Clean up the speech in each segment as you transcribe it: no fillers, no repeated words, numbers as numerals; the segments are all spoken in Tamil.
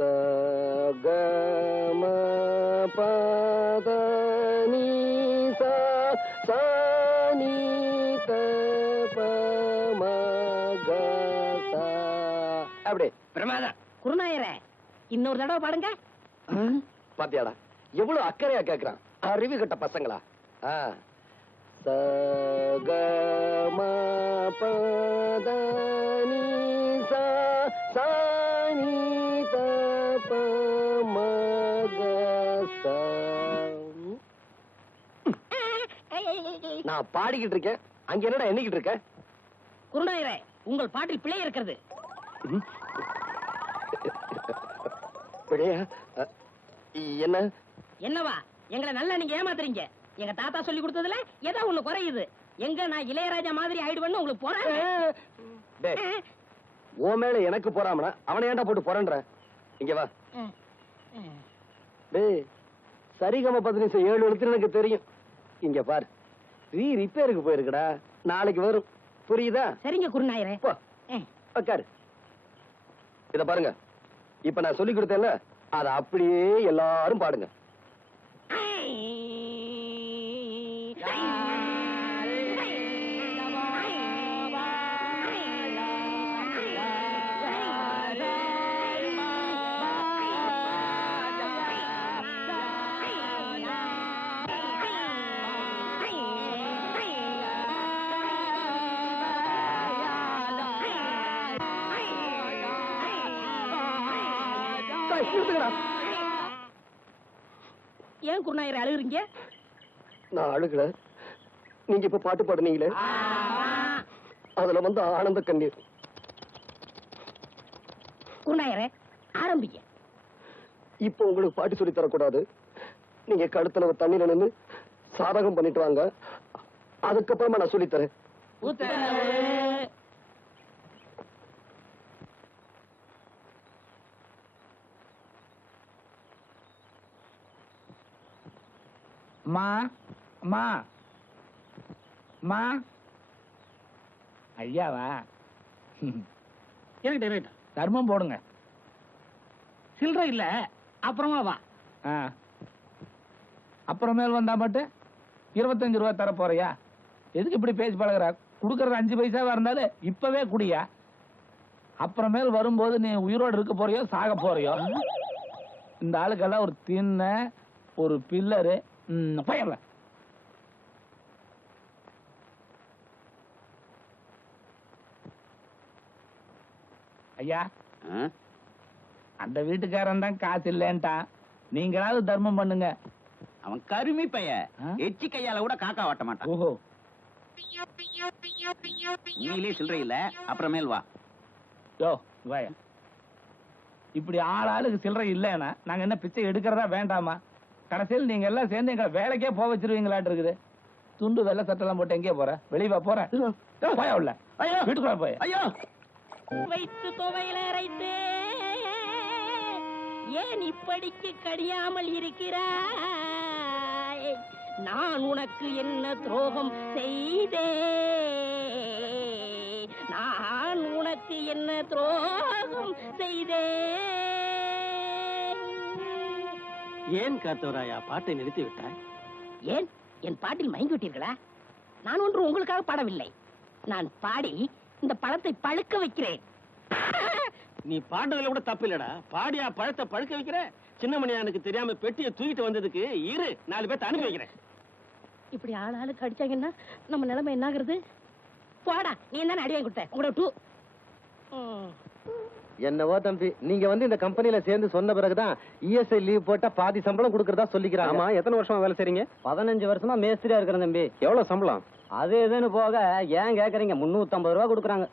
சகம பதனி சானி அப்படி பிரமாதம். குருநாயரே, இன்னொரு தடவை பாடுங்க. பாத்தியாடா எவ்வளவு அக்கறையா கேக்குறான். அறிவு கட்ட பசங்களா. சகம பதனி சானி நான் பாடிக்கிட்டு இருக்கேன், அங்க என்னடா எண்ணிக்கிட்டு இருக்க? குருநாயரே, உங்கள் பாட்டில் பிழை இருக்கிறது. பிழையா? என்ன? என்னவா? எங்களை நல்லா நீங்க ஏமாத்துறீங்க. எங்க தாத்தா சொல்லி கொடுத்ததுல ஏதோ ஒண்ணு குறையுது. எங்க நான் இளையராஜா மாதிரி ஆயிடுவேன்னு உங்களுக்கு போறேன். ஓ மேல எனக்கு போறாமனா அவனை ஏன்டா போட்டு போறேன்ற? இங்க வா. டேய், சரிகம 15 7 எழுத்து எனக்கு தெரியும். இங்க பாரு, ரிப்பேருக்கு போயிருக்குடா, நாளைக்கு வரும். புரியுதா? சரிங்க குருநாயரே. உட்காரு. இத பாருங்க, இப்ப நான் சொல்லி கொடுத்தேன்ல, அத அப்படியே எல்லாரும் பாடுங்க. ஏன் குருநாயரை அழுகுறீங்க? நான் அழுகல, நீங்க இப்ப பாட்டு பாடுனீங்களே, அதுல வந்து ஆனந்த கண்ணீர். குருநாயரே, ஆரம்பிக்க. இப்ப உங்களுக்கு பாட்டு சொல்லி தரக்கூடாது. நீங்க கழுத்துல தண்ணீர் நின்று சாதகம் பண்ணிட்டு வாங்க, அதுக்கப்புறமா நான் சொல்லித்தரேன். ஐயாவா? தர்மம் போடுங்க. சில்லற இல்ல, அப்புறமா வா. அப்புறமேல் வந்தா மட்டும் 25 ரூபாய் தர போறியா? எதுக்கு இப்படி பேசி பழகுற? குடுக்கறது 5 பைசாவா இருந்தாலும் இப்பவே குடியா. அப்புறமேல் வரும்போது நீ உயிரோடு இருக்க போறியோ சாக போறியோ? இந்த ஆளுக்கெல்லாம் ஒரு தின்ன ஒரு பில்லரு பயல. ஐயா, அந்த வீட்டுக்காரன் தான் காசு இல்லன்ட்டான், நீங்களாவது தர்மம் பண்ணுங்க. அவன் கருமி பைய, எச்சி கையால கூட காக்கா ஓட்ட மாட்டான். ஓஹோ, நீங்களே சில்லறை இல்ல, அப்புறமேல் வா. யோ வாயா, இப்படி ஆளாளுக்கு சில்லறை இல்லைன்னா நாங்க என்ன பிச்சை எடுக்கிறதா வேண்டாமா? கடைசியில் நீங்க எல்லாம் சேர்ந்து எங்களை வேலைக்கே போக வச்சிருவீங்களாட்டு இருக்குது. துண்டு வெள்ளை சட்டெல்லாம் போட்டு எங்கே போற? வெளியே போற? போயா உள்ள, வீட்டுக்குள்ள போய். ஐயோ, வைத்து துவையில அரைத்து ஏன் இப்படிக்கு கடியாமல் இருக்கிறாய்? நான் உனக்கு என்ன துரோகம் செய்தேன்? நான் உனக்கு என்ன துரோகம் செய்தேன்? ஏன் காத்தவராயா பாட்டை நிறுத்தி விட்டாய்? ஏன் என் பாட்டில் மயங்கி விட்டீர்களா? நான் ஒன்று உங்களுக்காக பாடவில்லை. நான் பாடி இந்த பழத்தை பழுக்க வைக்கிறேன். நீ பாடுறதுல கூட தப்பு இல்லடா. பாடியா பழத்தை பழுக்க வைக்கிற? சின்னமணியானுக்கு தெரியாம பெட்டியை தூக்கிட்டு வந்ததுக்கு இரு, 4 பேர்த்த அனுப்பி வைக்கிறேன். இப்படி ஆளாளுக்கு அடிச்சாங்கன்னா நம்ம நிலைமை என்ன ஆகுறது? போடா, நீ என்ன அடி வாங்கி கொடுத்த? உங்களோட டூ. என்னவோ தம்பி, நீங்க வந்து இந்த கம்பெனில சேர்ந்து சொன்ன பிறகுதான் இஎஸ்ஐ லீவ் போட்டா பாதி சம்பளம் கொடுக்கறதா சொல்லிக்கிறாங்க. ஆமா, எத்தனை வருஷமா வேலை செய்றீங்க? 15 வருஷமா மேஸ்திரியா இருக்கிறேன் தம்பி. எவ்வளவு சம்பளம்? அது எதுன்னு போக ஏன் கேக்குறீங்க? 350 ரூபா கொடுக்குறாங்க.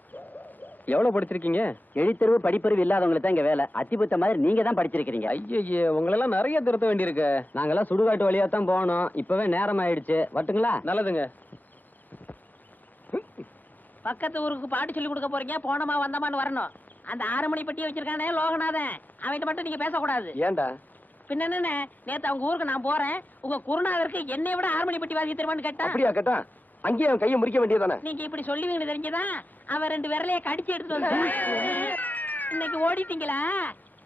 எவ்வளவு படிச்சிருக்கீங்க? எழுத்தறிவு படிப்பறிவு இல்லாதவங்களுக்கு தான் இங்க வேலை. அத்திபுத்த மாதிரி நீங்க தான் படிச்சிருக்கீங்க. ஐயே, உங்களெல்லாம் நிறைய திருத்த வேண்டியிருக்கு. நாங்கெல்லாம் சுடுகாட்டு வழியா தான் போகணும். இப்பவே நேரம் ஆயிடுச்சு. வட்டுங்களா? நல்லதுங்க. பக்கத்து ஊருக்கு பாட்டு சொல்லி கொடுக்க போறீங்க, போனமா வந்தமான்னு வரணும். அந்த 6 மணி பெட்டியை வச்சிருக்கானே லோகநாதன், அவன்கிட்ட மட்டும் நீங்க பேசக்கூடாது. ஏண்டா? பின்ன என்ன, நேத்து அவங்க ஊருக்கு நான் போறேன், உங்க குருநாதருக்கு என்னை விட 6 மணி பெட்டி வாசி தருவான்னு கேட்டா. அப்படியா கேட்டா? அங்கேயே அவன் கையை முறிக்க வேண்டியதானே? நீங்க இப்படி சொல்லுவீங்கன்னு தெரிஞ்சதான் அவன் 2 விரலைய கடிச்சு எடுத்துட்டு வந்து இன்னைக்கு ஓடிட்டீங்களா?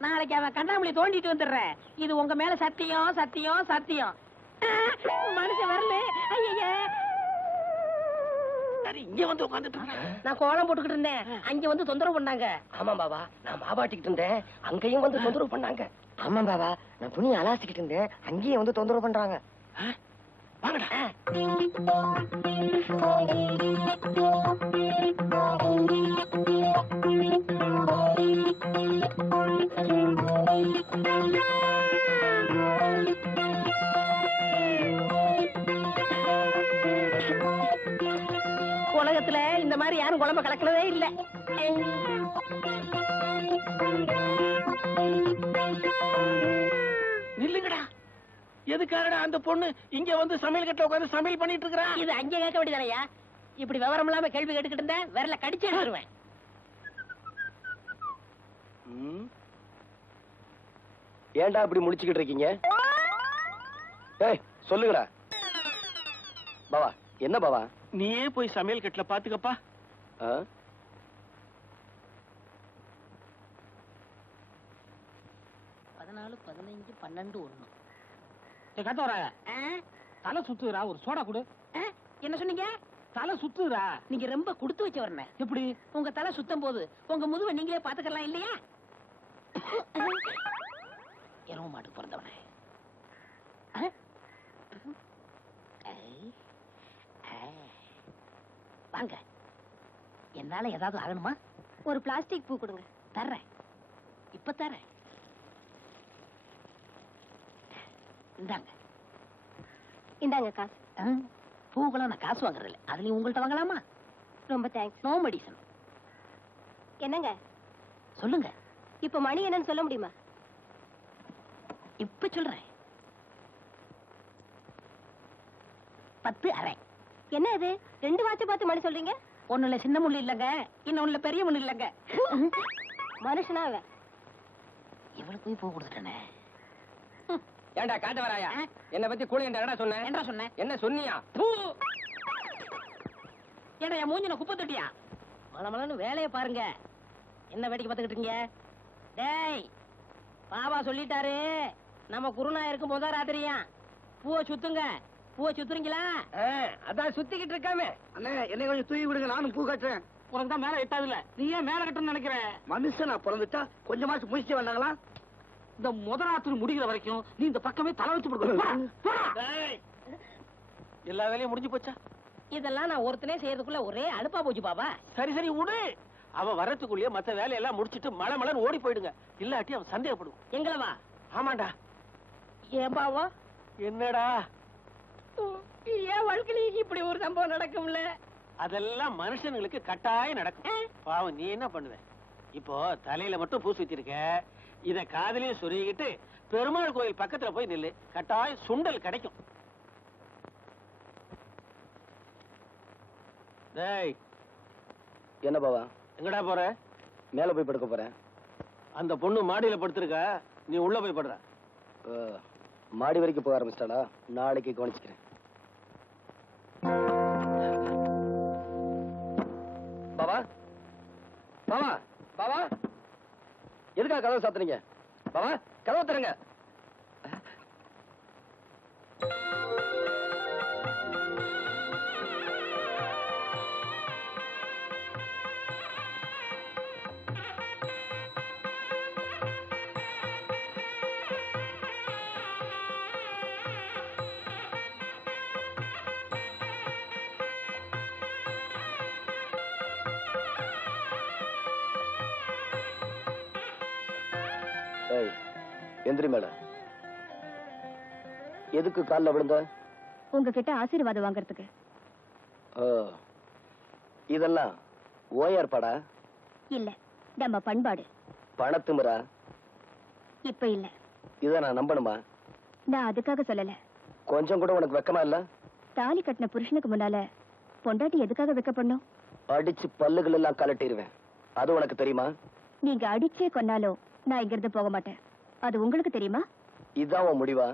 நாளைக்கு அவன் கண்ணாமூலி தோண்டிட்டு வந்துடுறேன். இது உங்க மேல சத்தியம் சத்தியம் சத்தியம். மனுஷன் வரல. ஐயா இங்க வந்து உட்காந்துட்டு நான் கோலம் போட்டுக்கிட்டு இருந்தேன், அங்க வந்து தொந்தரவு பண்ணாங்க. ஆமா பாபா, நான் மாபாட்டிக்கிட்டு இருந்தேன், அங்கேயும் வந்து தொந்தரவு பண்ணாங்க. ஆமா பாபா, நான் துணி அலாசிக்கிட்டு இருந்தேன், அங்கேயும் வந்து தொந்தரவு பண்றாங்க. வாங்கடா. உலகத்துல இந்த மாதிரி யாரும் குழம்ப கலக்கிறதே இல்ல. நில்லுங்கடா. எதுக்காகடா அந்த பொண்ணு இங்க வந்து சமையல் கட்டுல உட்கார்ந்து சமையல் பண்ணிட்டு இருக்கா? இது அங்கே கேட்க வேண்டியதானயா? இப்படி விவரம் இல்லாம கேள்வி கேட்டுக்கிட்டு இருந்தேன், விரல கடிச்சு எடுத்துருவேன். ஏன்டா இப்படி முடிச்சுக்கிட்டு இருக்கீங்க? ஏய் சொல்லுங்கடா. பாவா, என்ன பாவா? நீயே போய் சமையல் கட்டுல பாத்துக்கப்பா. ஆ? 14, 15, 12, 1. கத்த வராங்க. தலை சுத்துறா, ஒரு சோடா கொடு. என்ன சொன்னீங்க? தலை சுத்துறா. நீங்க ரொம்ப கொடுத்து வச்ச வரணும். எப்படி? உங்க தலை சுத்தம் போது உங்க முதுவை நீங்களே பாத்துக்கலாம் இல்லையா? எருவ மாட்டுக்கு பிறந்தவனே. வாங்க, என்னால ஏதாவது ஆகணுமா? ஒரு பிளாஸ்டிக் பூ கொடுங்க. தர்றேன், இப்ப தர்றேன். இந்தாங்க. இந்தாங்க காசு. பூக்கெல்லாம் நான் காசு வாங்குறது இல்லை, அதுலயும் உங்கள்கிட்ட வாங்கலாமா? ரொம்ப தேங்க்ஸ். No medicine. என்னங்க சொல்லுங்க. இப்ப மணி என்னன்னு சொல்ல முடியுமா? இப்ப சொல்றேன். 10:30. என்ன இது 2 வாட்ச் பார்த்து மணி சொல்றீங்க? ஒண்ணுல சின்ன முள்ளு இல்லங்க, இன்னொன்னுல பெரிய முள்ளு இல்லங்க. மனுஷனா அவன்? இவளுக்கு போய் பூ கொடுத்துட்டேனே. ஏன்டா காட்ட வராயா? என்ன பத்தி கூலி என்னடா சொன்ன? என்ன சொன்னேன்? என்ன சொன்னியா? ஏடா என் மூஞ்சின குப்பை தொட்டியா? மலமலன்னு வேலையை பாருங்க. என்ன வேடிக்கை பார்த்துக்கிட்டு இருக்கீங்க? டேய், பாபா சொல்லிட்டாரு, நம்ம குருநா இருக்கும் போதா ராத்திரியா பூவை சுத்துங்க. பூவை சுத்துறீங்களா? அதான் சுத்திக்கிட்டு இருக்காமே. அண்ணே, என்னை கொஞ்சம் தூக்கி விடுங்க, நானும் பூ கட்டுறேன். உனக்கு தான் மேல எட்டாதுல, நீ ஏன் மேல கட்டணும்னு நினைக்கிற? மனுஷனா பிறந்துட்டா கொஞ்சமாச்சும் முயற்சி வேண்டாங்களா? இந்த முதலாத்து முடிகிற வரைக்கும் நீ இந்த பக்கமே தலை வச்சு கொடுக்கணும். எல்லா வேலையும் முடிஞ்சு போச்சா? இதெல்லாம் நான் ஒருத்தனே செய்யறதுக்குள்ள ஒரே அலுப்பா போச்சு பாபா. சரி சரி விடு. அவன் வர்றதுக்குள்ளேயே மத்த வேலையெல்லாம் முடிச்சிட்டு மலை மலைன்னு ஓடி போயிடுங்க. இல்லாட்டி அவன் சந்தேகப்படுவான். எங்களவா? ஆமாண்டா. ஏன் பாவா? என்னடா? ஏன் வாழ்க்கையில இப்படி ஒரு சம்பவம் நடக்கும்ல? அதெல்லாம் மனுஷனுங்களுக்கு கட்டாயம் நடக்கும். பாவம், நீ என்ன பண்ணுவ? இப்போ தலையில மட்டும் பூசி வச்சிருக்க, இத காதலையும் சொருகிட்டு பெருமாள் கோயில் பக்கத்துல போய் நில்லு, கட்டாயம் சுண்டல் கிடைக்கும். டேய், என்ன பாவா? எங்கடா போற? மேல போய் படுக்க போறேன். அந்த பொண்ணு மாடியில படுத்திருக்கா, நீ உள்ள போய் படுற. மாடி வரைக்கும் போக ஆரம்பிச்சிட்டாளா? நாளைக்கு கவனிச்சுக்கிறேன். பாவா, பாவா, பாவா, எதுக்காக கதவை சாத்துறீங்க? பாவா, கதவை தருங்க. எந்திரி மேல. எதுக்கு கால்ல விழுந்த? உங்ககிட்ட ஆசீர்வாதம் வாங்குறதுக்கு. இதெல்லாம் ஓயார்பாடா? இல்ல, நம்ம பண்பாடு. பணத்துமுறா? இப்ப இல்ல. இத நான் நம்பணுமா? நான் அதுக்காக சொல்லல. கொஞ்சம் கூட உனக்கு வெக்கமா இல்ல? தாலி கட்டின புருஷனுக்கு முன்னால பொண்டாட்டி எதுக்காக வெக்கப்படணும்? அடிச்சு பல்லுகள் எல்லாம் கலட்டிடுவேன். அது உனக்கு தெரியுமா? நீங்க அடிச்சே கொன்னாலும் நான் இங்க இருந்து போக மாட்டேன். அது உங்களுக்கு தெரியுமா? இதான் உன் முடிவா?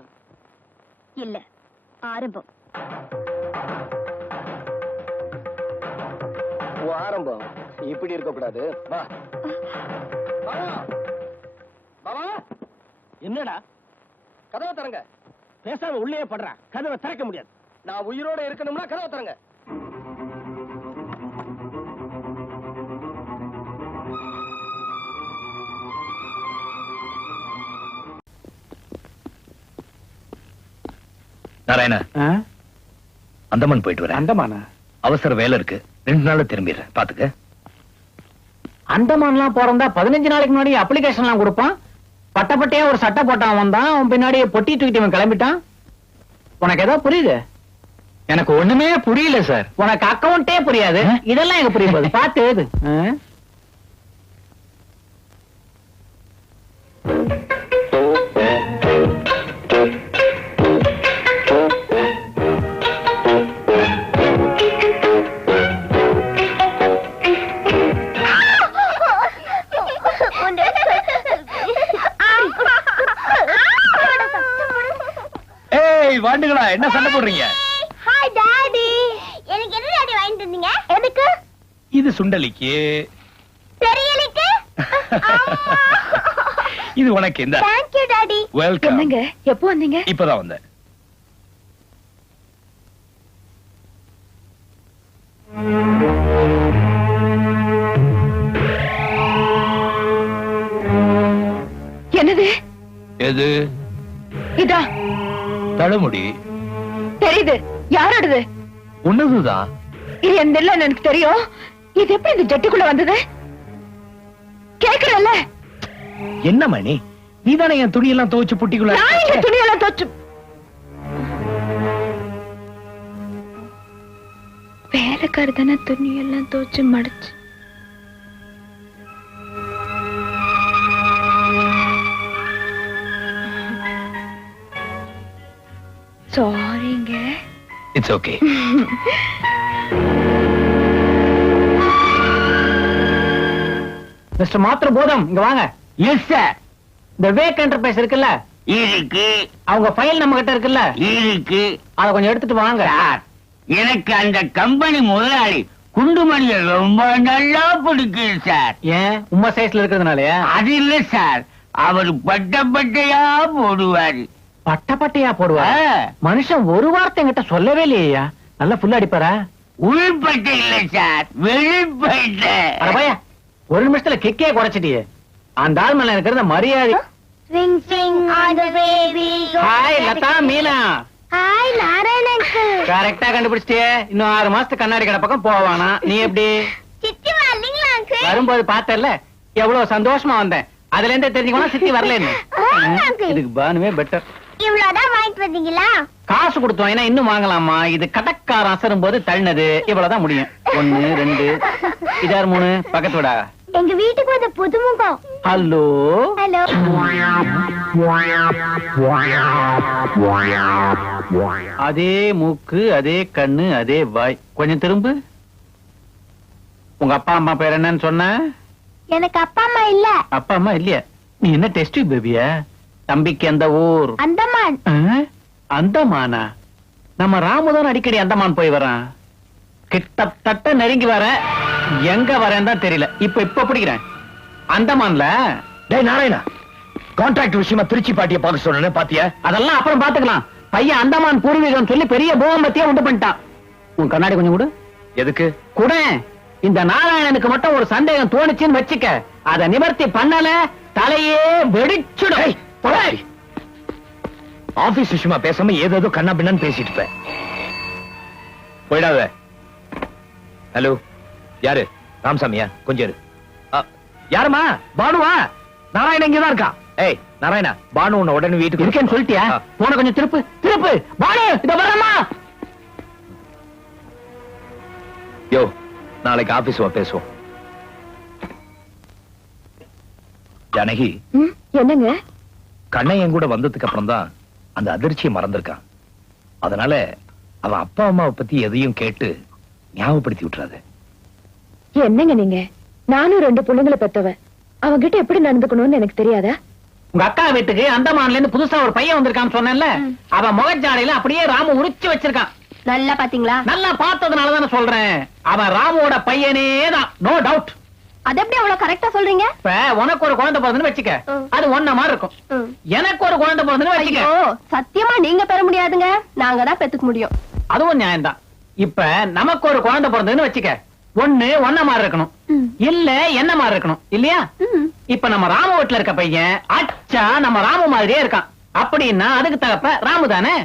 இல்ல, ஆரம்பம். உன் ஆரம்பம் இப்படி இருக்க கூடாது. வா பாவா, பாவா, என்னடா? கதவை திறங்க. பேசாம உள்ளே படுறான், கதவை திறக்க முடியாது. நான் உயிரோட இருக்கணும்னா கதவை திறங்க. நாராயணா, அந்தமான் போயிட்டு வரேன். அந்தமானா? அவசர வேலை இருக்கு, 2 நாள்ல திரும்பிடுறேன், பாத்துக்க. அந்தமான்லாம் போறதா 15 நாளைக்கு முன்னாடி அப்ளிகேஷன் எல்லாம் கொடுப்பான். பட்டப்பட்டையா ஒரு சட்டை போட்டான் வந்தான், அவன் பின்னாடி பொட்டி தூக்கிட்டு இவன் கிளம்பிட்டான். உனக்கு ஏதோ புரியுது? எனக்கு ஒண்ணுமே புரியல சார். உனக்கு அக்கவுண்டே புரியாது, இதெல்லாம் எங்க புரியுது? பாத்து எழுது. ஏய் வாண்டுகளா, என்ன சண்டை போடுறீங்க? Hi daddy. எனக்கு என்ன டாடி வாங்கிட்டு வந்தீங்க? எதுக்கு? இது சுண்டலிக்கு. தெரியலக்கு. இது உனக்கு. இந்த Thank you டாடி. வெல்கம். என்னங்க எப்போ வந்தீங்க? இப்பதான் வந்தேன். என்னது எது? இதா? தழுமுடி. தெரியுது. யாரோடது? உன்னதுதான். இது எந்த இல்ல எனக்கு தெரியும். இது எப்படி இந்த ஜட்டிக்குள்ள வந்தது? கேக்குறல்ல? என்ன மணி, நீதானே என் துணியெல்லாம் துவைச்சு புட்டிக்குள்ள. நான் இந்த துணியெல்லாம் தோச்சு. வேலைக்காரி தானே துணியெல்லாம் தோச்சு மடிச்சு. சாரிங்க. It's okay. மிஸ்டர் மாத்திர போதம், இங்க வாங்க. Yes sir. இந்த வேக் என்டர்பிரைஸ் இருக்குல்ல? இருக்கு. அவங்க ஃபைல் நம்ம கிட்ட இருக்குல்ல? இருக்கு. அதை கொஞ்சம் எடுத்துட்டு வாங்க. சார், எனக்கு அந்த கம்பெனி முதலாளி குண்டுமணிய ரொம்ப நல்லா பிடிக்கும் சார். ஏன், உம்மா சைஸ்ல இருக்கிறதுனாலயா? அது இல்ல சார், அவர் பட்டையா போடுவாரு. பட்டையா போடுவா? மனுஷன் ஒரு வார்த்தை என்கிட்ட சொல்லவே இல்லையா? நல்லா ஃபுல்லா அடிப்பாரா? உள்பட்டை இல்ல சார், வெளிப்பட்டை. அட பையா, ஒரு நிமிஷத்துல கிக்கே குறைச்சிட்டியே. அந்த ஆள் மேல இருக்கிறத மரியாதை. Swing swing on the baby. Hi Latha, Meena. Hi Narayan uncle. கரெக்டா கண்டுபிடிச்சிட்டியே. இன்னும் 6 மாசத்துக்கு கண்ணாடி கடை பக்கம் போவானா? நீ எப்படி? சித்தி வரலீங்களா அங்கிள்? வரும்போது பார்த்தல எவ்வளவு சந்தோஷமா வந்தேன். அதுல இருந்தே தெரிஞ்சுக்கணும் சித்தி வரலன்னு. இதுக்கு பானுவே பெட்டர். இவ்வளவுதான் வாங்கிட்டு வந்தீங்களா? காசு கொடுத்தோம், ஏன்னா இன்னும் வாங்கலாமா? இது கடக்காரன் அசரும் போது தள்ளினது. இவ்வளவுதான் முடியும். 1 2 இதார் 3 பக்கத்து விடா. எங்க வீட்டுக்கு வந்த புதுமுகம். Hello hello. அதே மூக்கு, அதே கண்ணு, அதே வாய். கொஞ்சம் திரும்பு. உங்க அப்பா அம்மா பேர் என்னன்னு சொன்ன? எனக்கு அப்பா அம்மா இல்ல. அப்பா அம்மா இல்லையா? நீ என்ன டெஸ்ட் பேபியா? தம்பிக்கு எந்த ஊர்? அந்தமான். அந்தமானா? நம்ம ராமுதான் அடிக்கடி அந்தமான் போய் வரான். கிட்டத்தட்ட நெருங்கி வர, எங்க வரேன்னு தான் தெரியல. இப்ப பிடிக்கிறேன். அந்தமான்ல. டேய் நாராயணா, கான்ட்ராக்ட் விஷயமா திருச்சி பாட்டிய பார்க்க சொன்னேன், பாத்தியா? அதெல்லாம் அப்புறம் பாத்துக்கலாம். பையன் அந்தமான் பூர்வீகம் சொல்லி பெரிய பூகம்பத்தையே உண்டு பண்ணிட்டான். உன் கண்ணாடி கொஞ்சம் கொடு. எதுக்கு? கூட இந்த நாராயணனுக்கு மட்டும் ஒரு சந்தேகம் தோணுச்சுன்னு வச்சுக்க, அதை நிவர்த்தி பண்ணல தலையே வெடிச்சுடும். ஆபீஸ் விஷயமா பேசாம ஏதோ கண்ணா பின்னான்னு பேசிட்டு இருப்பேன். போயிடாத. ஹலோ, யாரு? ராமசாமியா? கொஞ்சம் இரு. யாருமா? பானுவா? நாராயணன் இங்கதான் இருக்கா. ஏய் நாராயணா, பானு உன்னை உடனே வீட்டுக்கு இருக்கேன்னு சொல்லிட்டியா? போன கொஞ்சம் திருப்பு திருப்பு. பானு இத வரமா? யோ, நாளைக்கு ஆபீஸ் வா பேசுவோம். ஜானகி, என்னங்க? கண்ணன் என் கூட வந்ததுக்கு அப்புறம் தான் அந்த அதிர்ச்சியை மறந்திருக்கான். அதனால அவன் அப்பா அம்மாவை பத்தி எதையும் கேட்டு ஞாபகப்படுத்தி விட்டுறாது. என்னங்க நீங்க? நானும் 2 பொண்ணுங்களை பெத்தவ. அவங்கிட்ட எப்படி நடந்துக்கணும்னு எனக்கு தெரியாதா? உங்க அக்கா வீட்டுக்கு அந்தமான்ல இருந்து புதுசா ஒரு பையன் வந்திருக்கான்னு சொன்னேன்ல, அவன் முகஜாடையில அப்படியே ராமு உரிச்சு வச்சிருக்கான். நல்லா பாத்தீங்களா? நல்லா பார்த்ததுனாலதான சொல்றேன். அவன் ராமுவோட பையனே தான், நோ டவுட். அது எப்படி அவ்வளவு கரெக்டா சொல்றீங்க? இப்ப உனக்கு ஒரு குழந்தை பிறந்ததுன்னு வச்சுக்க, அது ஒன்ன மாதிரி இருக்கும். எனக்கு ஒரு குழந்தை பிறந்ததுன்னு வச்சுக்க, சத்தியமா நீங்க பெற முடியாதுங்க, நாங்க தான் பெத்துக்க முடியும். அதுவும் நியாயம்தான். இப்ப நமக்கு ஒரு குழந்தை பிறந்ததுன்னு வச்சுக்க, ஒண்ணு ஒன்ன மாதிரி இருக்கணும், இல்ல என்ன மாதிரி இருக்கணும், இல்லையா? இப்ப நம்ம ராம வீட்டுல இருக்க பையன் அச்சா நம்ம ராமு மாதிரியே இருக்கான் அப்படின்னா அதுக்கு தகப்ப ராமு தானே?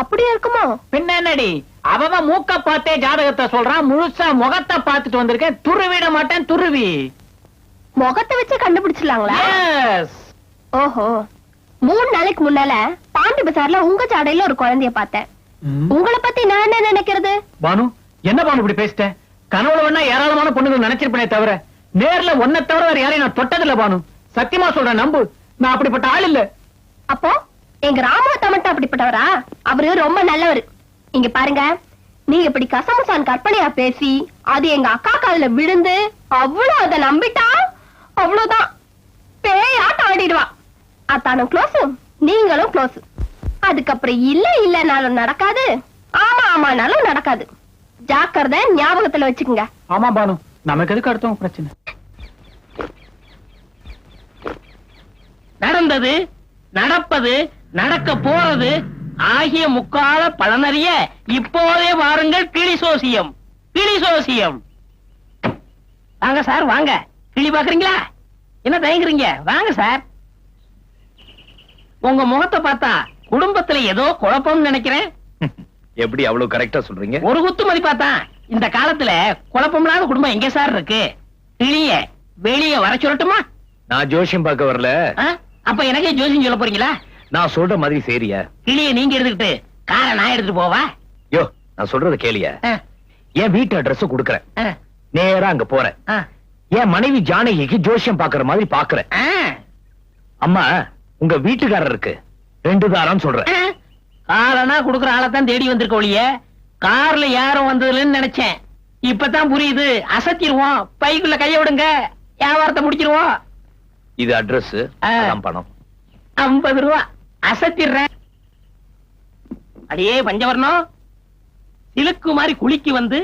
அப்படியே இருக்குமோ? பின்ன என்னடி, அவன் மூக்க பார்த்தே ஜாதகத்தை சொல்றான், முழுசா முகத்தை பார்த்துட்டு வந்திருக்கேன், துருவிட மாட்டேன் துருவி. முகத்தை வச்சு கண்டுபிடிச்சிடலாங்களா? Yes. ஓஹோ, 3 நாளைக்கு முன்னால பாண்டி பசார்ல உங்க ஜாடையில ஒரு குழந்தைய பார்த்தேன். உங்களை பத்தி நான் என்ன நினைக்கிறது? பானு, என்ன பானு இப்படி பேசிட்டேன்? கனவுல வேணா ஏராளமான பொண்ணுகள் நினைச்சிருப்பேனே தவிர நேர்ல ஒன்ன தவிர வேற யாரையும் நான் தொட்டதில்ல பானு. சத்தியமா சொல்றேன், நம்பு, நான் அப்படிப்பட்ட ஆள் இல்ல. அப்போ எங்க ராம மட்டும் அப்படிப்பட்டவரா? அவரு ரொம்ப நல்லவர். இங்க பாருங்க, நீங்க இப்படி கசமுசான் கற்பனையா பேசி அது எங்க அக்கா காதுல விழுந்து அவ்வளவு அதை நம்பிட்டா அவ்வளவுதான், பேயாட்டம் ஆடிடுவா. அத்தானும் க்ளோஸ், நீங்களும் க்ளோஸ். அதுக்கப்புறம் இல்ல இல்லனாலும் நடக்காது, ஆமா ஆமானாலும் நடக்காது. ஜாக்கிரதை, ஞாபகத்துல வச்சுக்கோங்க. ஆமா பானு, நமக்கு எதுக்கு அடுத்தவங்க பிரச்சனை? நடந்தது, நடப்பது, நடக்க போறது ஆகிய முக்கால பலனறிய இப்போதே வாருங்கள் கிளி சோசியம். கிளி சோசியம். வாங்க சார், வாங்க. கிளி பாக்குறீங்களா? என்ன தயங்குறீங்க? வாங்க சார். உங்க முகத்தை பார்த்தா குடும்பத்துல ஏதோ குழப்பம்னு நினைக்கிறேன். எப்படி அவ்வளவு கரெக்டா சொல்றீங்க? ஒரு குத்து மதிப்பாத்தான். இந்த காலத்துல குழப்பமில்லாத குடும்பம் எங்க சார் இருக்கு? கிளிய வெளியே வர சொல்லட்டுமா? நான் ஜோசியம் பார்க்க வரல. அப்ப எனக்கே ஜோசியம் சொல்ல போறீங்களா? நான் சொல்ற மாதிரி சரியா? கிளிய நீங்க எடுத்துக்கிட்டு காரை நான் எடுத்துட்டு போவா? யோ, நான் சொல்றத கேளியா? என் வீட்டு அட்ரஸ் குடுக்கறேன், நேரா அங்க போறேன். என் மனைவி ஜானகிக்கு ஜோசியம் பாக்குற மாதிரி பாக்குறேன். அம்மா, உங்க வீட்டுக்காரருக்கு 2 தாரம் சொல்றேன். காலனா குடுக்கற ஆளத்தான் தேடி வந்திருக்க ஒழிய கார்ல யாரும் வந்ததுன்னு நினைச்சேன். இப்பதான் புரியுது. அசத்திடுவோம், பைக்குள்ள கைய விடுங்க, வியாபாரத்தை முடிச்சிருவோம். இது அட்ரஸ், பணம் 50 ரூபா அசத்திடுறேன். அடியே பஞ்சவர்ணம், சிலுக்கு மாதிரி குளிக்கு வந்து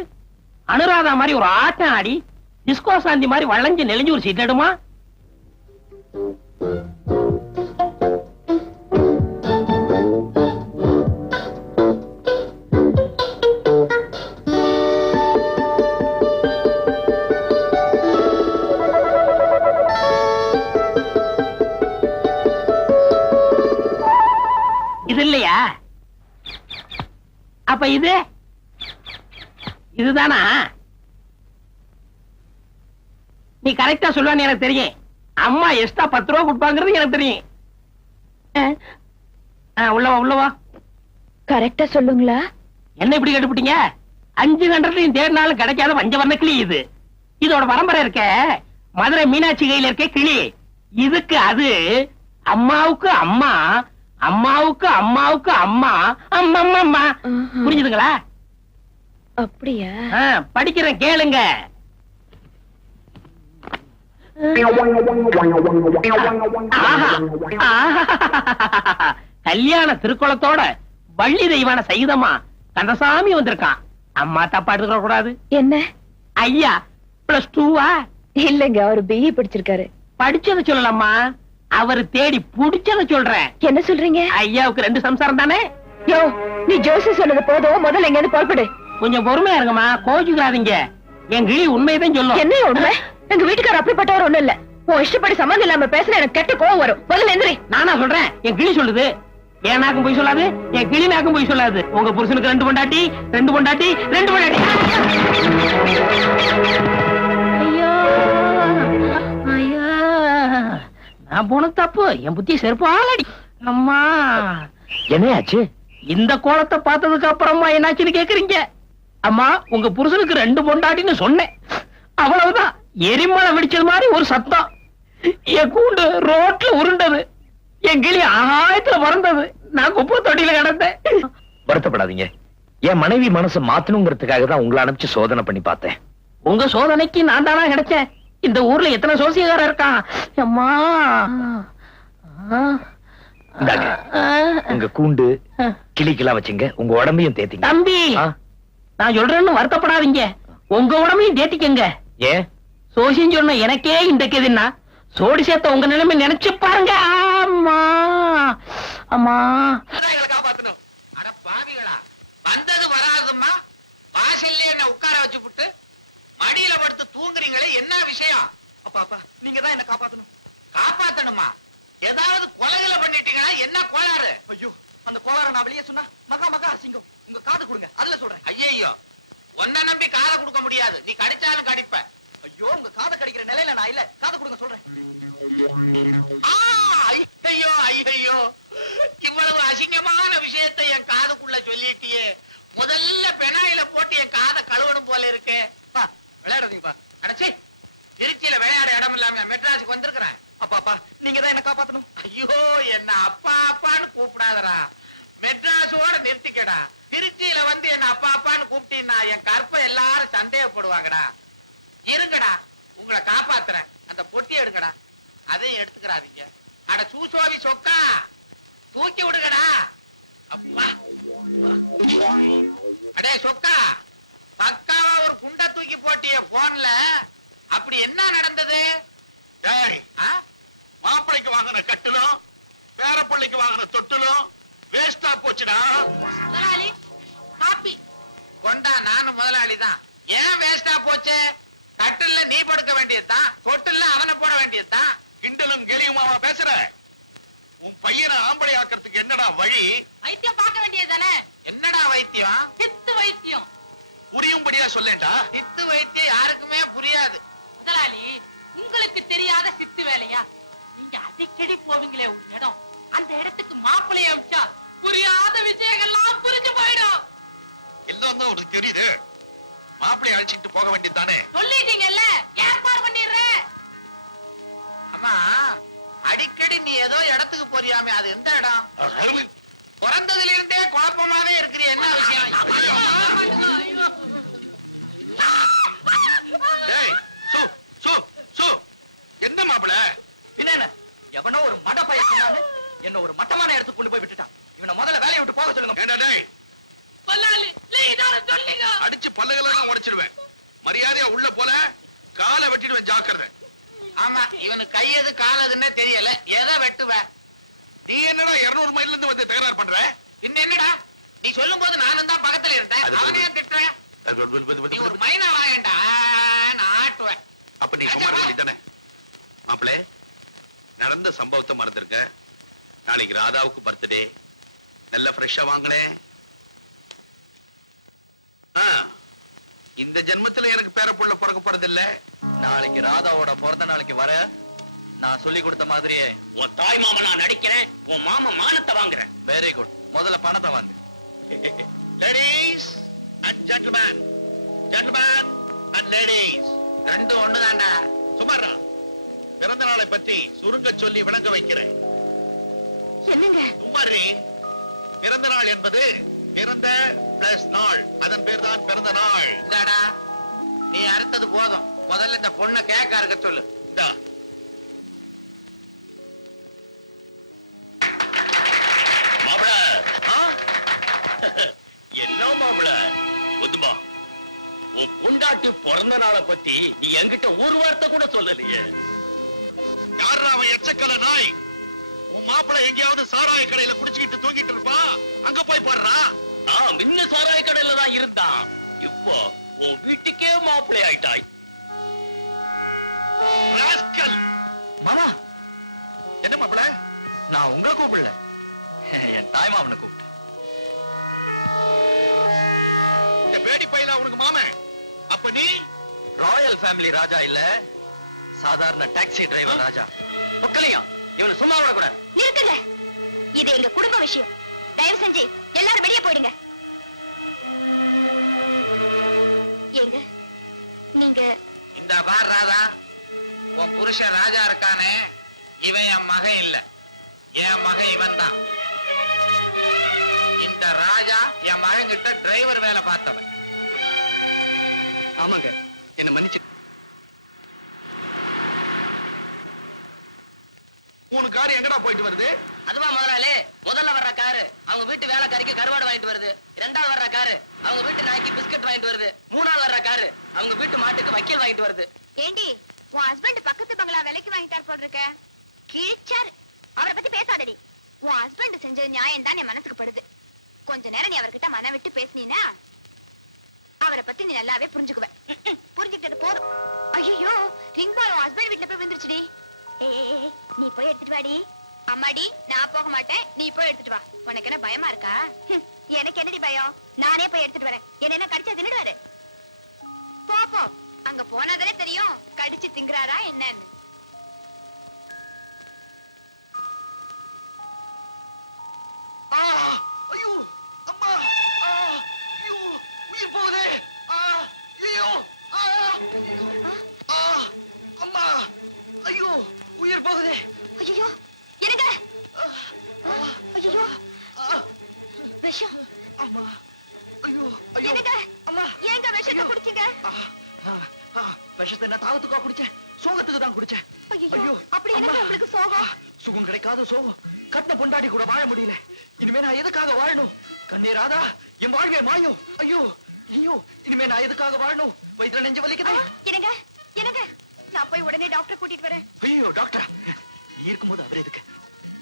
அனுராதா மாதிரி ஒரு ஆட்டம் ஆடி டிஸ்கோ சாந்தி மாதிரி வளைஞ்சு நெளிஞ்சு ஒரு சீட் எடுமா. இது இல்லையா? அப்ப இது இதுதானா? நீ கரெக்டா சொல்லுவான்னு எனக்கு தெரியும். அம்மா எக்ஸ்ட்ரா 10 ரூபா கொடுப்பாங்கிறது எனக்கு தெரியும். உள்ளவா உள்ளவா. கரெக்டா சொல்லுங்களா? என்ன இப்படி கேட்டுப்பிட்டீங்க? 5 கண்டத்தையும் தேடினாலும் கிடைக்காத பஞ்சவர்ண கிளி இது. இதோட பரம்பரை இருக்க மதுரை மீனாட்சி கையில இருக்க கிளி. இதுக்கு அது அம்மாவுக்கு அம்மா, அம்மாவுக்கு அம்மாவுக்கு அம்மா, அம்மா அம்மா. புரிஞ்சுதுங்களா? அப்படியா? படிக்கிறேன், கேளுங்க. கல்யாண திருக்குளத்தோட வள்ளி தெய்வான சைதமா கந்தசாமி வந்திருக்கான். அம்மா தப்பா எடுத்துக்க கூடாது. என்ன ஐயா +2வா? இல்லங்க, அவர் BE படிச்சிருக்காரு. படிச்சத சொல்லலாமா, அவரு தேடி புடிச்சத சொல்றேன். என்ன சொல்றீங்க? ஐயாவுக்கு 2 சம்சாரம் தானே? யோ, நீ ஜோசி சொன்னது போதும், முதல்ல எங்க இருந்து புறப்படு. கொஞ்சம் பொறுமையா இருங்கம்மா, கோச்சுக்கிறாதீங்க. என் கிளி உண்மையதான் சொல்லும். என்ன உண்மை? எங்க வீட்டுக்காரர் அப்படிப்பட்டவர் ஒண்ணும் இல்ல. உன் இஷ்டப்படி சம்மந்தம் இல்லாம பேசுன எனக்கு கெட்ட கோவம் வரும். முதல்ல எந்திரி. நானா சொல்றேன்? என் கிளி சொல்லுது. என் நாக்கும் போய் சொல்லாது, என் கிளி நாக்கும் போய் சொல்லாது. உங்க புருஷனுக்கு 2 பொண்டாட்டி, 2 பொண்டாட்டி, 2 பொண்டாட்டி. ஐயோ ஐயா, நான் போன தப்பு. என் புத்தி செருப்பாலடி. அம்மா, என்னையாச்சு? இந்த கோலத்தை பார்த்ததுக்கு அப்புறமா என்னாச்சுன்னு கேக்குறீங்க? அம்மா, உங்க புருஷனுக்கு 2 பொண்டாட்டின்னு சொன்னேன், அவ்வளவுதான். எரிமலை வெடிச்சது மாதிரி ஒரு சத்தம். என் கூண்டு ரோட்ல உருண்டது, என் கிளி ஆகாயத்துல பறந்தது, நான் குப்பை தொட்டியில கிடந்தேன். வருத்தப்படாதீங்க, என் மனைவி மனசை மாத்தணுங்கிறதுக்காக தான் உங்களை அனுப்பிச்சு சோதனை பண்ணி பார்த்தேன். உங்க சோதனைக்கு நான் தானா கிடைச்சேன்? இந்த ஊர்ல எத்தனை சோசியக்காரர் இருக்கான். அம்மா, இந்தாங்க, உங்க கூண்டு கிளிக்கெல்லாம் வச்சுங்க, உங்க உடம்பையும் தேத்திங்க. தம்பி, நான் சொல்றேன்னு வருத்தப்படாதீங்க, உங்க உடம்பையும் தேத்திக்கங்க. ஏன் சோசியம் சொன்ன எனக்கே இந்த கெதின்னா சோடி சேர்த்த உங்க நிலைமை நினைச்சு பாருங்க. ஆமா அம்மா காப்பாத்தணும். அட பாவிகளா, வந்தது வராதுமா வாசல்ல என்ன உட்கார வச்சு புட்டு மடியில படுத்து தூங்குறீங்களே, என்ன விஷயம்? அப்பா அப்பா, நீங்க தான் என்ன காப்பாத்தணும். காப்பாத்தணுமா? ஏதாவது கொலைகளை பண்ணிட்டீங்கன்னா என்ன கோளாறு? ஐயோ, அந்த கோளாறு நான் வெளியே சொன்னா மகா மகா அசிங்கம். உங்க காது கொடுங்க, அதுல சொல்றேன். ஐயோ, உன்னை நம்பி காதை கொடுக்க முடியாது. நீ கடிச்சாலும் கடிப்ப. ஐயோ, உங்க காதை கடிக்கிற நிலையில நான் இல்ல. காதை கொடுங்க சொல்றேன். ஐயோ ஐயோ, இவ்வளவு அசிங்கமான விஷயத்தை என் காதுக்குள்ள சொல்லிட்டியே. முதல்ல பெனாயில போட்டு என் காதை கழுவணும் போல இருக்கு. விளையாடுறீங்கப்பா. அடச்சி, திருச்சியில விளையாட இடம் இல்லாம மெட்ராஸுக்கு வந்திருக்கிறேன். அப்பா அப்பா, நீங்க தான் என்ன காப்பாத்தணும். ஐயோ, என்ன அப்பா அப்பான்னு கூப்பிடாதடா. மெட்ராஸோட நிறுத்திக்கடா. திருச்சியில வந்து என்ன அப்பா அப்பான்னு கூப்பிட்டீங்கன்னா என் கற்பை எல்லாரும் சந்தேகப்படுவாங்கடா. இருங்கடா, உங்களை காப்பாத்துறேன். அந்த பொட்டியை எடுங்கடா. அதையும் எடுத்துக்கிறாதீங்க. அட சூசோவி சொக்கா, தூக்கி விடுங்கடா. அப்பா, அடே சொக்கா, பக்காவா ஒரு குண்டை தூக்கி போட்டிய போன்ல. அப்படி என்ன நடந்தது? மாப்பிளைக்கு வாங்கின கட்டிலும் பேர பிள்ளைக்கு வாங்கின தொட்டிலும் வேஸ்டா போச்சுடா. முதலாளி காப்பி கொண்டா. நானும் முதலாளி தான். ஏன் வேஸ்டா போச்சு? கட்டில்ல நீ படுக்க வேண்டியதுதான், தொட்டில்ல அவனை போட வேண்டியதுதான். கிண்டலும் கெளியுமாவா பேசுற? உன் பையனை ஆம்பளை ஆக்கிறதுக்கு என்னடா வழி? வைத்தியம் பார்க்க வேண்டியது தானே? என்னடா வைத்தியம்? சித்து வைத்தியம். புரியும்படியா சொல்லேட்டா. சித்து வைத்தியம் யாருக்குமே புரியாது. முதலாளி, உங்களுக்கு தெரியாத சித்து வேலையா? நீங்க அடிக்கடி போவீங்களே ஒரு இடம், அந்த இடத்துக்கு மாப்பிள்ளைய அமிச்சா புரியாத விஷயங்கள்லாம் புரிஞ்சு போயிடும். எல்லாம் தான் உனக்கு தெரியுது. மாப்பிள்ளை அழைச்சிட்டு போக வேண்டியதுதானே? சொல்லிட்டீங்கல்ல, ஏற்பாடு பண்ணிடுறேன். அம்மா, அடிக்கடி நீ ஏதோ இடத்துக்கு போறியாமே, அது எந்த இடம்? பிறந்ததுல இருந்தே குழப்பமாவே இருக்கிற என்ன விஷயம்? என்ன மாப்பிள? என்ன எவனோ ஒரு மட பையன் என்ன ஒரு மட்டமான இடத்துக்கு கொண்டு போய் விட்டுட்டான். இவனை முதல்ல வேலையை விட்டு போக சொல்லுங்க. அடிச்சு பல்லகெல்லாம் உடைச்சிடுவேன். மரியாதையா உள்ள போல, காலை வெட்டிடுவேன். ஜாக்கிரதை. ஆமா, இவனுக்கு கையது காலதுன்னே தெரியல. எதை வெட்டுவேன்? நீ என்னடா 200 மைல்ல இருந்து வந்து தகராறு பண்ற? இன்னும் என்னடா? நீ சொல்லும் போது நானும் தான் பக்கத்துல இருந்தேன். அவனையே திட்டுறேன். நீ ஒரு மைனா வாயண்டா, நான் ஆட்டுவேன். அப்ப நீ தானே மாப்பிளே, நடந்த சம்பவத்தை மறந்துருக்க. நாளைக்கு ராதாவுக்கு பர்த்டே. நல்ல ஃப்ரெஷ்ஷா வாங்கினேன். இந்த ஜென்மத்துல எனக்கு பேர புள்ள பிறக்க போறது இல்ல. நாளைக்கு ராதாவோட பிறந்த நாளைக்கு வர நான் சொல்லி கொடுத்த மாதிரியே உன் தாய் மாமா நான் நடிக்கிறேன். உன் மாமா மானத்தை வாங்குறேன். Very good. முதல்ல பணத்தை வாங்க. Ladies and gentlemen, gentlemen and ladies, ரெண்டும் ஒண்ணுதான்டா. சுமாரா பிறந்த நாளை பற்றி சுருங்க சொல்லி விளங்க வைக்கிறேன். என்னங்க? சுமாரி, பிறந்த நாள் என்பது பிறந்த பிளஸ் நாள். அதன் பேர் தான் பிறந்த நாள். இந்தாடா, நீ அறுத்தது போதும். முதல்ல இந்த பொண்ணை கேக்க இருக்க சொல்லு. மாப்பிள, என்ன மாப்பிள ஒத்துமா, உன் பொண்டாட்டி பிறந்த நாளை பத்தி நீ என்கிட்ட ஒரு வார்த்தை கூட சொல்லலையே. யாரா அவன் எச்சக்கல நாய்? உன் மாப்பிள எங்கேயாவது சாராய கடையில குடிச்சுக்கிட்டு தூங்கிட்டு இருப்பா, அங்க போய் பாடுறா. முன்ன சாராய கடையில தான் இருந்தான். இப்போ உன் வீட்டுக்கே மாப்பிளை ஆயிட்டாய். மாமா, என்ன மாப்பிள? நான் உங்களை கூப்பிடல, என் தாய் மாமனை கூப்பிட்டேன். இந்த பேடி பையல உனக்கு மாமன். அப்ப நீ ராயல் ஃபேமிலி ராஜா இல்ல, சாதாரண டாக்ஸி டிரைவர் ராஜா. பொக்கலையும் இவனை சும்மா விடக்கூடாது. நிறுத்துங்க, இது எங்க குடும்ப விஷயம். தயவு செஞ்சு எல்லாரும் வெளியே போயிடுங்க. ஏங்க, நீங்க இந்த பார் ராதா, உன் புருஷன் ராஜா இருக்கானே, இவன் என் மகன் இல்ல. என் மகன் இவன் தான். இந்த ராஜா என் மகன் கிட்ட டிரைவர் வேலை பார்த்தவன். ஆமாங்க, என்ன மன்னிச்சு. மூணு கார் எங்கடா போயிட்டு வருது? அதுவா முதலாளி, முதல்ல வர்ற காரு அவங்க வீட்டு வேலைக்காரிக்கு கருவாடு வாங்கிட்டு வருது. 2வது வர்ற காரு அவங்க வீட்டு நாய்க்கு பிஸ்கட் வாங்கிட்டு வருது. 3வது வர்ற காரு அவங்க வீட்டு மாட்டுக்கு வக்கீல் வாங்கிட்டு வருது. ஏண்டி உன் ஹஸ்பண்ட் பக்கத்து பங்களா விலைக்கு வாங்கிட்டார் போல் இருக்க. கிழிச்சாரு. அவரை பத்தி பேசாதடி. உன் ஹஸ்பண்ட் செஞ்ச நியாயம் தான் என் மனசுக்கு படுது. கொஞ்ச நேரம் நீ அவர்கிட்ட மன விட்டு பேசினீனா அவரை பத்தி நீ நல்லாவே புரிஞ்சுக்குவ. புரிஞ்சுக்கிட்டது போதும். ஐயோ ரிங் பால் உன் ஹஸ்பண்ட் வீட்டுல போய் விழுந்துருச்சுடி. ஏ நீ போய் எடுத்துட்டு வாடி. அம்மாடி நான் போக மாட்டேன், நீ போய் எடுத்துட்டு வா. உனக்கு என்ன பயமா இருக்கா? எனக்கு என்னடி பயம்? நானே போய் எடுத்துட்டு வரேன். என்ன கடிச்சா தின்னுடுவாரு. போ போ, அங்க போனாதானே தெரியும் கடிச்சு திங்குறாரா என்னன்னு. ஐயோ அம்மா, ஐயோ உயிர் போகுதே. ஐயோ அம்மா, ஐயோ உயிர் போகுதே. ஐயோ எனக்கு ஐயோ விஷம். அம்மா, ஐயோ ஐயோ எனக்கு அம்மா, ஏங்க விஷத்தை குடிச்சீங்க? விஷத்தை நான் தாகத்துக்கா குடிச்சேன், சோகத்துக்கு தான் குடிச்சேன். ஐயோ அப்படி என்ன உங்களுக்கு சோகம்? சுகம் கிடைக்காத சோகம். கட்ட பொண்டாடி கூட வாழ முடியல. இனிமே நான் எதுக்காக வாழணும்? கண்ணே ராதா, என் வாழ்வே மாயும். ஐயோ ஐயோ, இனிமே நான் எதுக்காக வாழணும்? வயிற்றுல நெஞ்சு வலிக்குது. எனக்கு எனக்கு நான் போய் உடனே டாக்டர் கூட்டிட்டு வரேன். ஐயோ டாக்டர், நீ இருக்கும்போது அவர் எதுக்கு?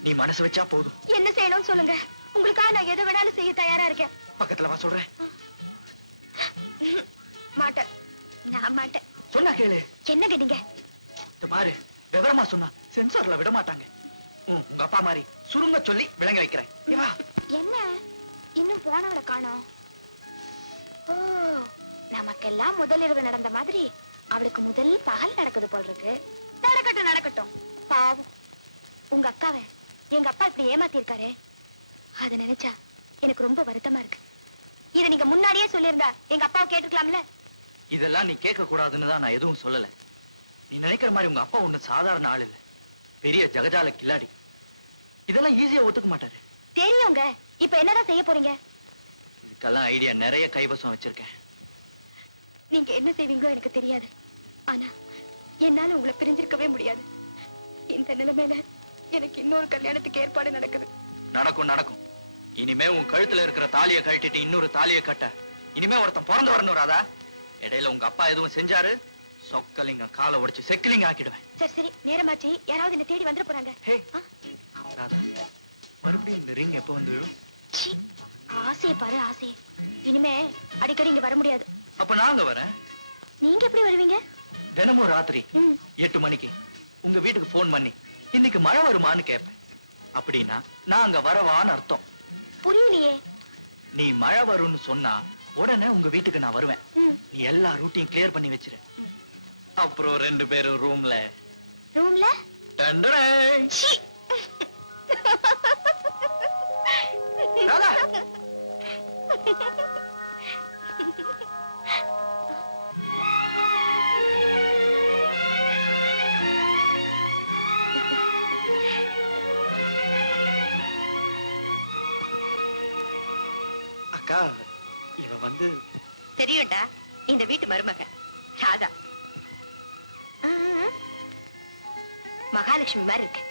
நீ மனசு வச்சா போதும். என்ன செய்யணும்னு சொல்லுங்க, உங்களுக்காக நான் எது வேணாலும் செய்ய தயாரா இருக்கேன். பக்கத்துல வா சொல்றேன். மாட்டேன், நான் மாட்டேன். சொன்னா கேளு. என்ன கேட்டீங்க? பாரு, விவரமா சொன்னா சென்சார்ல விட மாட்டாங்க. உங்க அப்பா மாதிரி சுருங்க சொல்லி விளங்க வைக்கிறேன். என்ன இன்னும் போனவளை காணோம்? ஓ, நமக்கெல்லாம் முதலிரவு நடந்த மாதிரி அவளுக்கு முதல் பகல் நடக்குது போல் இருக்கு. நடக்கட்டும் நடக்கட்டும். பாவம் உங்க அக்காவை எங்க அப்பா இப்படி ஏமாத்தி இருக்காரு. அத நினைச்சா எனக்கு ரொம்ப வருத்தமா இருக்கு. இத நீங்க முன்னாடியே சொல்லியிருந்தா எங்க அப்பாவை கேட்டுக்கலாம்ல. இதெல்லாம் நீ கேட்க கூடாதுன்னு தான் நான் எதுவும் சொல்லல. நீ நினைக்கிற மாதிரி உங்க அப்பா ஒண்ணு சாதாரண ஆள் இல்ல, பெரிய ஜகஜால கில்லாடி. இதெல்லாம் ஈஸியா ஒத்துக்க மாட்டாரு. தெரியுங்க. இப்ப என்னதான் செய்ய போறீங்க? இதுக்கெல்லாம் ஐடியா நிறைய கைவசம் வச்சிருக்கேன். நீங்க என்ன செய்வீங்களோ எனக்கு தெரியாது. ஆனா என்னால உங்களை பிரிஞ்சிருக்கவே முடியாது. இந்த நிலைமையில எனக்கு இன்னொரு கல்யாணத்துக்கு ஏற்பாடு நடக்குது. நடக்கும் நடக்கும். இனிமே உன் கழுத்துல இருக்கிற தாலியை கழட்டிட்டு இன்னொரு தாலியை கட்ட இனிமே ஒருத்தன் பிறந்து வரணும் ராதா. இடையில உங்க அப்பா எதுவும் செஞ்சாரு, சொக்கலிங்க காலை உடைச்சு செக்கிலிங்க ஆக்கிடுவேன். சரி சரி, நேரமாச்சு. யாராவது என்ன தேடி வந்துட போறாங்க. ராதா, மறுபடியும் இந்த ரிங் எப்ப வந்து விழும்? ஆசையை பாரு ஆசை. இனிமே அடிக்கடி இங்க வர முடியாது. அப்ப நாங்க வரேன். நீங்க எப்படி வருவீங்க? தினமும் ராத்திரி 8 மணிக்கு உங்க வீட்டுக்கு போன் பண்ணி இன்னைக்கு மழை வருமான்னு கேட்பேன். அப்படின்னா நான் அங்க வரவான்னு அர்த்தம். புரியலையே. நீ மழை வரும்னு சொன்னா உடனே உங்க வீட்டுக்கு நான் வருவேன். நீ எல்லா ரூட்டையும் கிளியர் பண்ணி வச்சிரு. அப்புறம் 2 பேரும் ரூம்ல ரூம்ல அக்கா, இவ வந்து தெரியும்டா, இந்த வீட்டு மருமக ராதா. மகாலட்சுமி மாதிரி இருக்கு.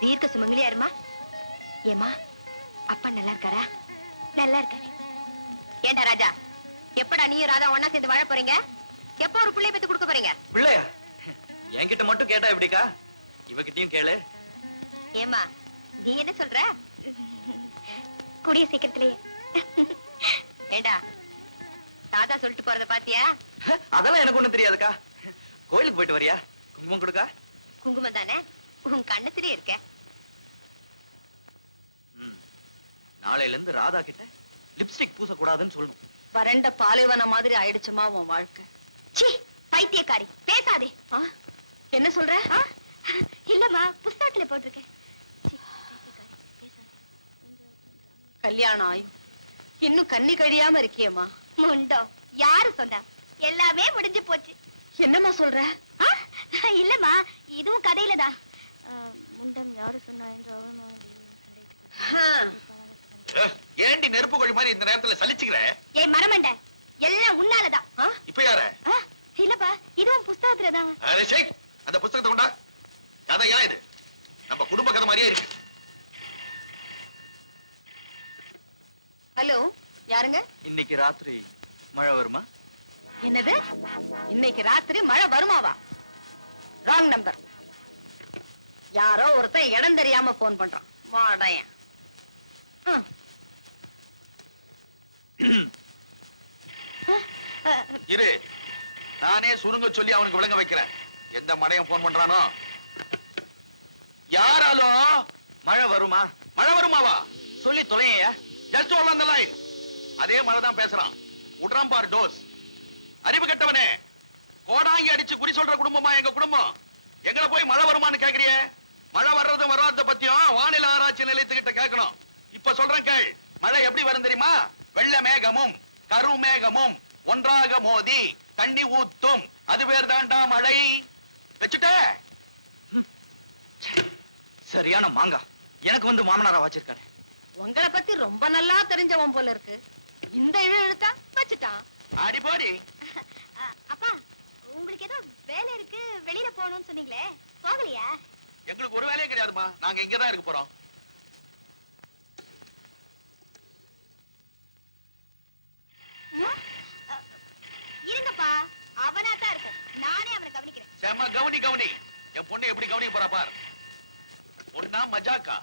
தீர்க்க சுமங்கலியா இருமா. ஏமா அப்பா நல்லா இருக்காரா? நல்லா இருக்காரு. ஏண்டா ராஜா, எப்படா நீ ராதா ஒன்னா சேர்ந்து வாழ போறீங்க? எப்ப ஒரு பிள்ளைய பெத்து கொடுக்க போறீங்க? பிள்ளையா? என்கிட்ட மட்டும் கேட்டா எப்படிக்கா? இவகிட்டயும் கேளு. ஏமா நீ என்ன சொல்ற? கூடிய சீக்கிரத்திலேயே. ஏண்டா ராதா சொல்லிட்டு போறத பாத்தியா? அதெல்லாம் எனக்கு ஒண்ணும் தெரியாதுக்கா. கோயிலுக்கு போயிட்டு வரியா? குங்குமம் கொடுக்கா? குங்குமம் தானே உன் கண்ணத்திலே இருக்க. நாளையில இருந்து ராதா கிட்ட லிப்ஸ்டிக் பூச கூடாதுன்னு சொல்லணும். வறண்ட பாலைவன மாதிரி ஆயிடுச்சுமா உன் வாழ்க்கை. சீ, பைத்தியக்காரி, பேசாதே. என்ன சொல்ற? இல்லம்மா, புஸ்தகத்துல போட்டிருக்கேன். கல்யாணம் ஆயி இன்னும் கண்ணி கழியாம இருக்கியம்மா. முண்டோ, யாரு சொன்னா? எல்லாமே முடிஞ்சு போச்சு. என்னம்மா சொல்ற? இல்லம்மா, இதுவும் கதையில தான். முண்டம் யாரு சொன்னா? ஏண்டி நெருப்பு கோழி மாதிரி இந்த நேரத்துல சலிச்சுக்கிற? ஏய் மரமண்ட, எல்லாம் உன்னாலதான். இப்ப யார? இல்லப்பா, இதுவும் புஸ்தகத்துலதான். அந்த புத்தகத்தை கொண்டா. கதையா இது? நம்ம குடும்ப கதை மாதிரியே இருக்கு. பாருங்க. இன்னைக்கு ராத்திரி மழை வருமா? என்னது? இன்னைக்கு ராத்திரி மழை வருமாவா? Wrong number. யாரோ ஒருத்தன் இடம் தெரியாம போன் பண்றான். வாடையன். இரு, நானே சுருங்க சொல்லி அவனுக்கு விளங்க வைக்கிறேன். எந்த மடையன் போன் பண்றானோ? யாராலோ? மழை வருமா? மழை வருமாவா? சொல்லி தொலையா. Just hold on the line. அதே மழை தான் பேசுறான். உட்றான் பார் டோஸ். அறிவு கெட்டவனே, கோடாங்கி அடிச்சு குறி சொல்ற குடும்பமா எங்க குடும்பம்? எங்களை போய் மழை வருமான்னு கேக்குறியே? மழை வர்றது வராத பத்தியும் வானிலை ஆராய்ச்சி நிலையத்துக்கிட்ட கேட்கணும். இப்ப சொல்றேன் கேள். மழை எப்படி வரும் தெரியுமா? வெள்ள மேகமும் கருமேகமும் ஒன்றாக மோதி தண்ணி ஊத்தும். அது பேர் தாண்டா மழை. வச்சுட்ட? சரியான மாங்கா. எனக்கு வந்து மாமனாரா வச்சிருக்கானே. உங்களை பத்தி ரொம்ப நல்லா தெரிஞ்சவன் போல இருக்கு. இந்த இழு இழுத்தா வச்சுட்டான். அடி போடி. அப்பா உங்களுக்கு ஏதோ வேலை இருக்கு வெளியில போகணும்னு சொன்னீங்களே, போகலையா? எங்களுக்கு ஒரு வேலையும் கிடையாதுமா. நாங்க இங்கதான் இருக்க போறோம். இருங்கப்பா, அவனாத்தான் இருக்கும். நானே அவனை கவனிக்கிறேன். சேமா கவுனி கவுனி. என் பொண்ணு எப்படி கவனிக்க போறா பார். ஒன்னா மஜாக்கா.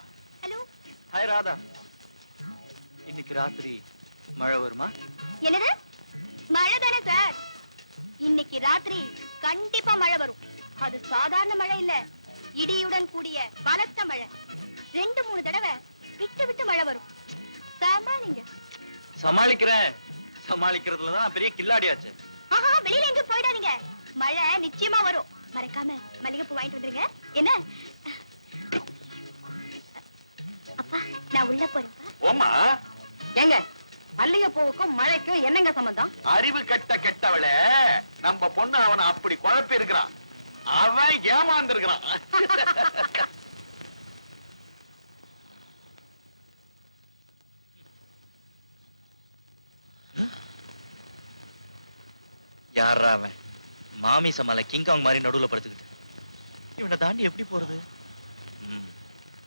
ஹலோ. ஹாய் ராதா. இன்னைக்கு ராத்திரி மழை வருமா? என்னது? மழை தானே சார். இன்னைக்கு ராத்திரி கண்டிப்பா மழை வரும். அது சாதாரண மழை இல்ல, இடியுடன் கூடிய பலத்த மழை. 2-3 தடவை விட்டு விட்டு மழை வரும். சமாளிங்க. சமாளிக்கிறேன். சமாளிக்கிறதுலதான் பெரிய கில்லாடியாச்சு. ஆஹா, வெளியில எங்க போயிடாதீங்க. மழை நிச்சயமா வரும். மறக்காம மல்லிகைப்பூ வாங்கிட்டு வந்துருங்க. என்ன? அப்பா நான் உள்ள போறேன்ப்பா. ஓமா. ஏங்க, மல்லிகைப்பூவுக்கும் மழைக்கும் என்னங்க சம்பந்தம்? அறிவு கெட்ட கெட்டவளே, நம்ம பொண்ணு அவனை அப்படி குழப்பி இருக்கிறான். அவன் ஏமாந்து இருக்கிறான். யாரா அவன்? மாமி சமால கிங்காங் மாதிரி நடுவுல படுத்துக்கிட்டு இவனை தாண்டி எப்படி போறது?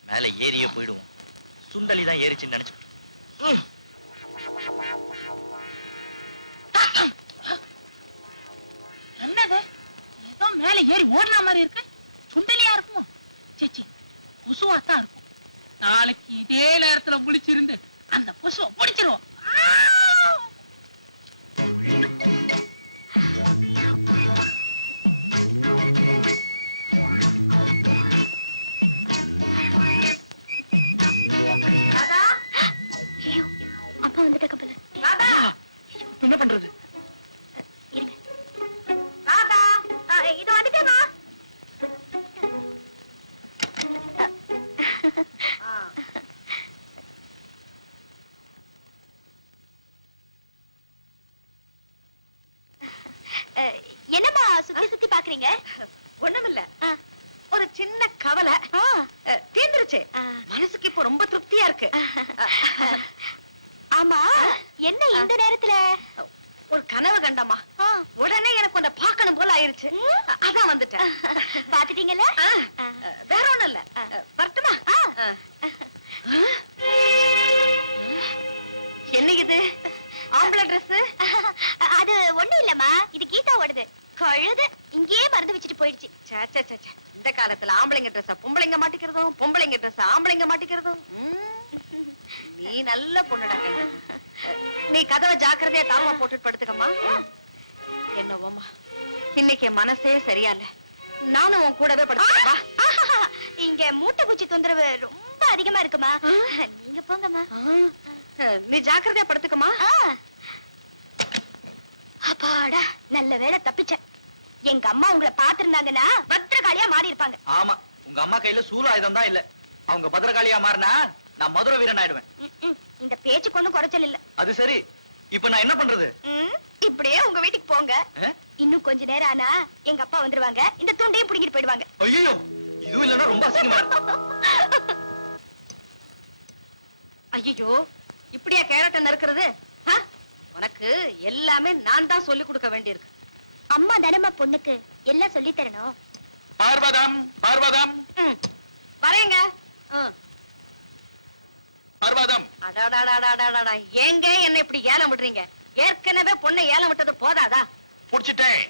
மேல ஏறியே போயிடுவோம். சுண்டலி தான் ஏறிச்சுன்னு நினைச்சு. என்னது? ஏதோ மேல ஏறி ஓடுற மாதிரி இருக்கு. சுண்டலியா இருக்கும். சேச்சி, கொசுவாத்தான் இருக்கும். நாளைக்கு இதே நேரத்துல முழிச்சிருந்து அந்த கொசுவை பிடிச்சிருவோம். அப்பா வந்துட்டு கப்பல. என்ன பண்றது? ராதா, இது வந்துட்டேமா. என்னம்மா சுத்தி சுத்தி பாக்குறீங்க? ஒண்ணுமில்ல, ஒரு சின்ன கவலை. தீர்ந்துருச்சு. மனசுக்கு இப்ப ரொம்ப திருப்தியா இருக்கு. ஆமா, என்ன இந்த நேரத்துல? ஒரு கனவு கண்டமா, உடனே எனக்கு உன்னை பார்க்கணும் போல ஆயிருச்சு. அதான் வந்துட்டேன். பாத்துட்டீங்கல்ல? வேற ஒண்ணும் இல்ல. வரட்டுமா? என்ன இது? ஆம்பளை ட்ரெஸ்? அது ஒண்ணு இல்லம்மா, இது கீதா ஓடுது. கழுது இங்கேயே மறந்து வச்சுட்டு போயிடுச்சு. இந்த காலத்துல ஆம்பளைங்க ட்ரெஸ் பொம்பளைங்க மாட்டிக்கிறதும், பொம்பளைங்க ட்ரெஸ் ஆம்பளைங்க மாட்டிக்கிறதும். நீ நல்ல பொண்ணுடா. நீ கதவை ஜாக்கிரதையா தாமா போட்டுட்டு படுத்துக்கம்மா. என்னவோமா, இன்னைக்கு மனசே சரியா இல்ல. நானும் உன் கூடவே படுத்துக்கப்பா. இங்க மூட்டை பூச்சி தொந்தரவு ரொம்ப அதிகமா இருக்குமா. நீங்க போங்கம்மா. நீ ஜாக்கிரதையா படுத்துக்கம்மா. அப்பாடா, நல்ல வேளை தப்பிச்சேன். எங்க அம்மா உங்களை பாத்திருந்தாங்கன்னா பத்திரகாளியா மாறி இருப்பாங்க. ஆமா, உங்க அம்மா கையில சூலாயுதம் தான் இல்ல. அவங்க பத்திரகாளியா மாறினா நான் மதுரை வீரன் ஆயிடுவேன். இந்த பேச்சுக்கு ஒண்ணும் குறைச்சல் இல்ல. அது சரி, இப்ப நான் என்ன பண்றது? இப்படியே உங்க வீட்டுக்கு போங்க. இன்னும் கொஞ்ச நேரம் ஆனா எங்க அப்பா வந்துருவாங்க. இந்த துண்டையும் புடிங்கிட்டு போயிடுவாங்க. ஐயோ, இதுவும் இல்லன்னா ரொம்ப அசிங்கமா இருக்கு. ஐயோ, இப்படியா கேரட்ட நறுக்கிறது? உனக்கு எல்லாமே நான் தான் சொல்லி கொடுக்க வேண்டியிருக்கு. அம்மா தானம்மா பொண்ணுக்கு எல்லாம் சொல்லி தரணும். பார்வதம், பார்வதம், வரேங்க. பர்வதம். ஏங்க என்ன இப்படி ஏலம் விடுறீங்க? ஏற்கனவே பொண்ணை ஏலம் விட்டது போதாதா? புடிச்சிட்டேன்.